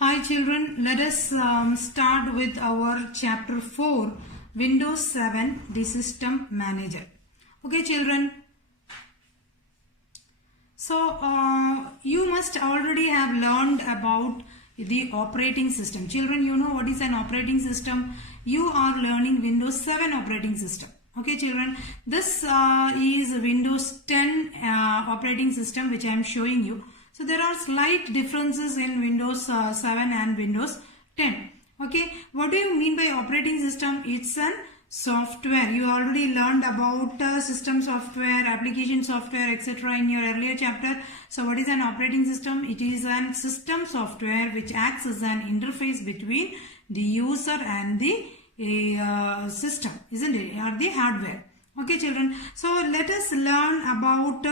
Hi children, let us start with our chapter 4, Windows 7, the System Manager. Okay children, so you must already have learned about the operating system. Children, you know what is an operating system? You are learning Windows 7 operating system. Okay children, this is Windows 10 operating system which I am showing you. So there are slight differences in Windows 7 and Windows 10. Okay, what do you mean by operating system? It's an software. You already learned about system software, application software, etc. in your earlier chapter. So what is an operating system? It is an system software which acts as an interface between the user and the system, isn't it? Or the hardware. Okay children, so let us learn about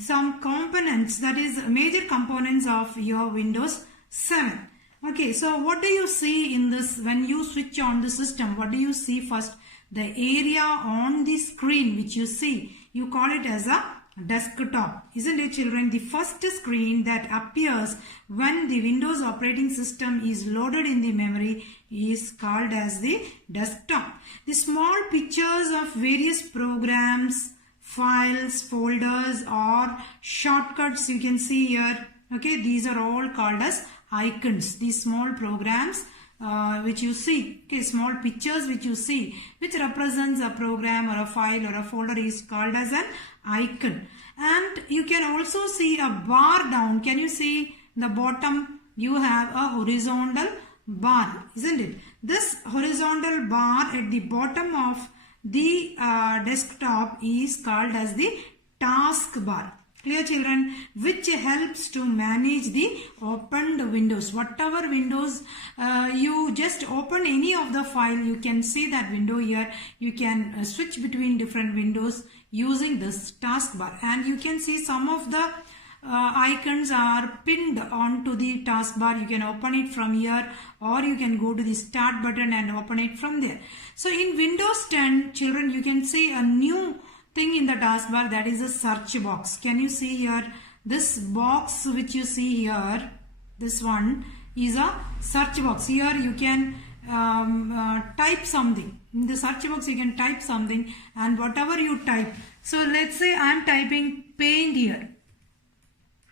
some components, that is major components of your Windows 7. Okay, so what do you see in this when you switch on the system? What do you see first? The area on the screen which you see, you call it as a desktop, isn't it children? The first screen that appears when the Windows operating system is loaded in the memory is called as the desktop. The small pictures of various programs, files, folders or shortcuts you can see here. Okay, these are all called as icons. These small programs which you see, okay, small pictures which you see, which represents a program or a file or a folder is called as an icon. And you can also see a bar down. Can you see the bottom? You have a horizontal bar, isn't it? This horizontal bar at the bottom of the desktop is called as the taskbar. Clear children? Which helps to manage the opened windows. Whatever windows you just open any of the file, you can see that window here. You can switch between different windows using this taskbar, and you can see some of the icons are pinned onto the taskbar. You can open it from here, or you can go to the start button and open it from there. So in Windows 10 children, you can see a new thing in the taskbar, that is a search box. Can you see here? This box which you see here, this one is a search box. Here you can type something. In the search box you can type something, and whatever you type. So let's say I am typing paint here.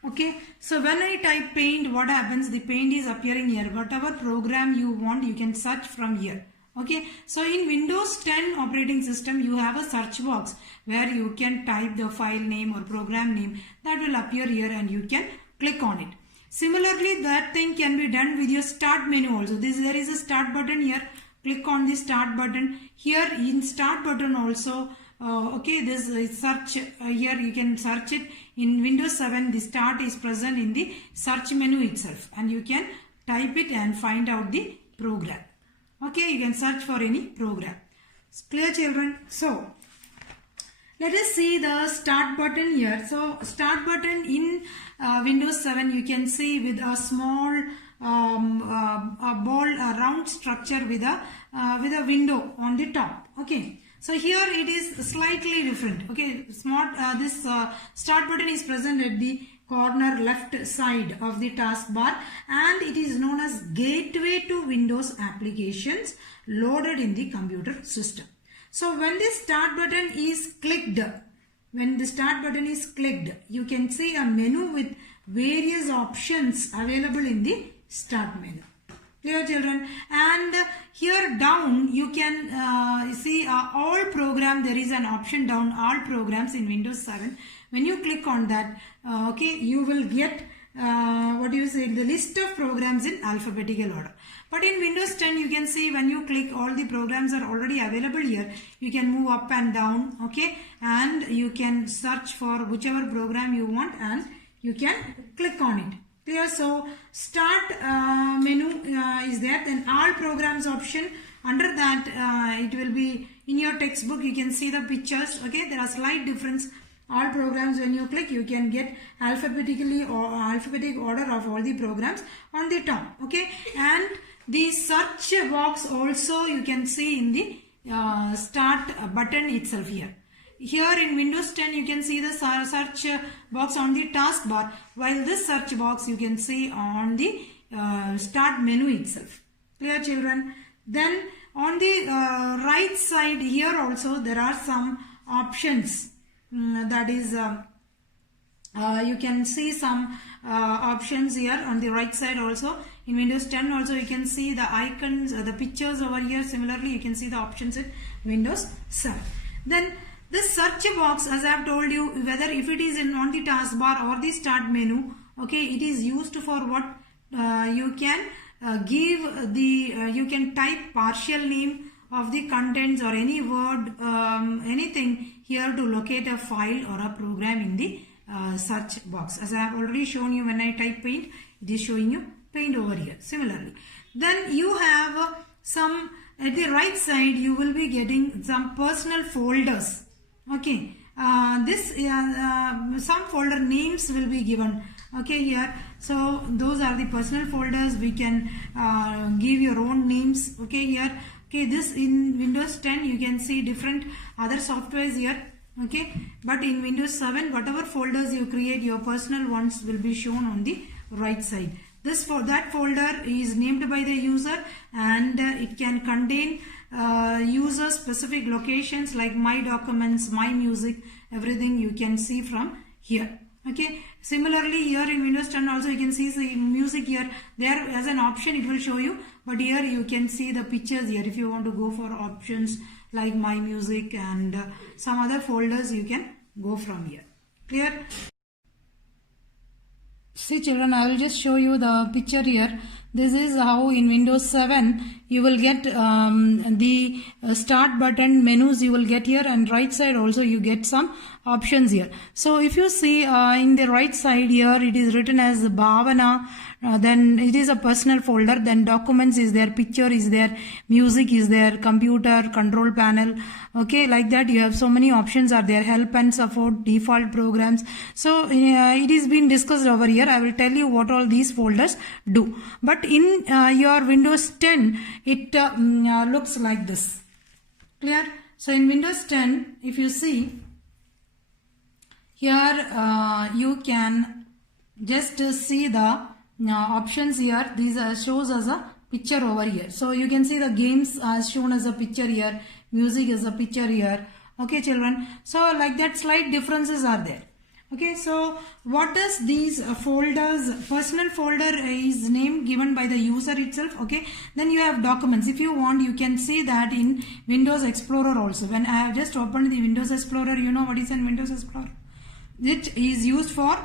Okay, so when I type paint, what happens? The paint is appearing here. Whatever program you want, you can search from here. Okay, so in Windows 10 operating system, you have a search box where you can type the file name or program name that will appear here, and you can click on it. Similarly, that thing can be done with your start menu also. There is a start button here. Click on the start button. Here in start button also, okay, this is search here you can search it. In Windows 7, the start is present in the search menu itself, and you can type it and find out the program. Okay, you can search for any program. Clear children? So let us see the start button here. So start button in Windows 7 you can see with a small a round structure with a window on the top. Okay. So here it is slightly different. Okay, this start button is present at the corner left side of the taskbar, and it is known as gateway to Windows applications loaded in the computer system. So when the start button is clicked, you can see a menu with various options available in the start menu. Clear children? And here down you can see all program. There is an option down, all programs in Windows 7. When you click on that, okay, you will get the list of programs in alphabetical order. But in Windows 10 you can see when you click, all the programs are already available here. You can move up and down, okay, and you can search for whichever program you want and you can click on it. Clear? So start menu is there, then all programs option. Under that it will be in your textbook, you can see the pictures. Okay, there are slight difference. All programs, when you click, you can get alphabetically or alphabetic order of all the programs on the top. Okay, and the search box also you can see in the start button itself here. Here in Windows 10 you can see the search box on the taskbar, while this search box you can see on the start menu itself. Clear, children? Then on the right side here also there are some options. That is, you can see some options here on the right side also. In Windows 10 also you can see the icons, the pictures over here. Similarly, you can see the options in Windows 7. Then this search box, as I have told you, whether if it is on the taskbar or the start menu, okay, it is used for what? You can give the, you can type partial name of the contents or any word, anything here to locate a file or a program in the search box. As I have already shown you, when I type paint, it is showing you paint over here. Similarly, then you have some, at the right side you will be getting some personal folders. Okay, some folder names will be given. Okay, here, so those are the personal folders. We can give your own names. Okay, here, okay, this in Windows 10 you can see different other softwares here. Okay, but in Windows 7, whatever folders you create, your personal ones will be shown on the right side. That folder is named by the user, and it can contain user specific locations like my documents, my music, everything you can see from here. Okay, similarly here in Windows 10 also you can see the music here. There as an option it will show you, but here you can see the pictures here. If you want to go for options like my music and some other folders, you can go from here. Clear? See children, I will just show you the picture here. This is how in Windows 7 you will get the start button menus you will get here, and right side also you get some options here. So if you see in the right side here, it is written as Bhavana, then it is a personal folder, then documents is there, picture is there, music is there, computer, control panel. Okay, like that you have so many options are there, help and support, default programs. So it is been discussed over here. I will tell you what all these folders do. But in your Windows 10, it looks like this. Clear? So in Windows 10, if you see here, you can just see the options here. These shows as a picture over here. So you can see the games as shown as a picture here, music is a picture here. Okay children, so like that slight differences are there. Okay, so what is these folders? Personal folder is name given by the user itself. Okay, then you have documents. If you want, you can see that in Windows Explorer also. When I have just opened the Windows Explorer, you know what is in Windows Explorer? It is used for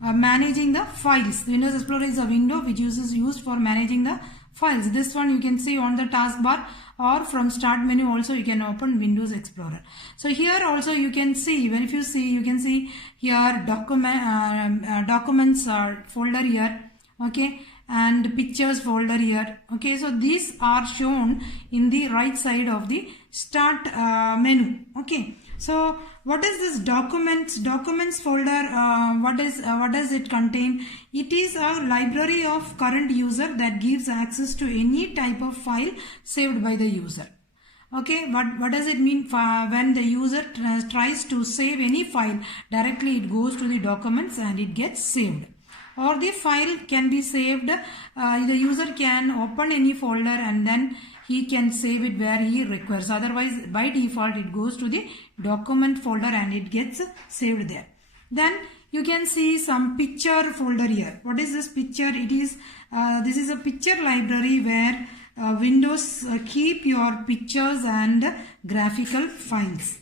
managing the files. Windows Explorer is a window which is used for managing the files. This one you can see on the taskbar, or from start menu also you can open Windows Explorer. So here also you can see, when if you see, you can see here documents folder here. Okay, and pictures folder here. Okay, so these are shown in the right side of the start menu. Okay, so what is this documents folder? What does it contain? It is a library of current user that gives access to any type of file saved by the user. Okay, what does it mean? When the user tries to save any file, directly it goes to the documents and it gets saved. Or the file can be saved, the user can open any folder and then he can save it where he requires. Otherwise, by default, it goes to the document folder and it gets saved there. Then you can see some picture folder here. What is this picture? It is, this is a picture library where Windows keep your pictures and graphical files.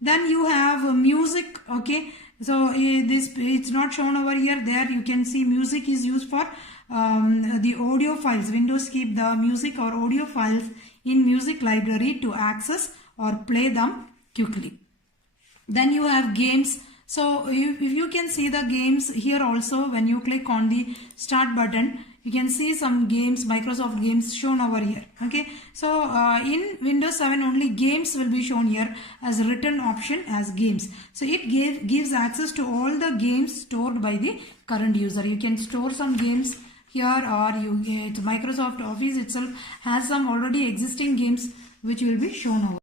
Then you have music. Okay, so it's not shown over here. There you can see music is used for the audio files. Windows keep the music or audio files in music library to access or play them quickly. Then you have games. So if you can see the games here also, when you click on the start button, you can see some games, Microsoft games shown over here. Okay, so in Windows 7 only games will be shown here as written option as games. So it gives access to all the games stored by the current user. You can store some games here, or Microsoft Office itself has some already existing games which will be shown over.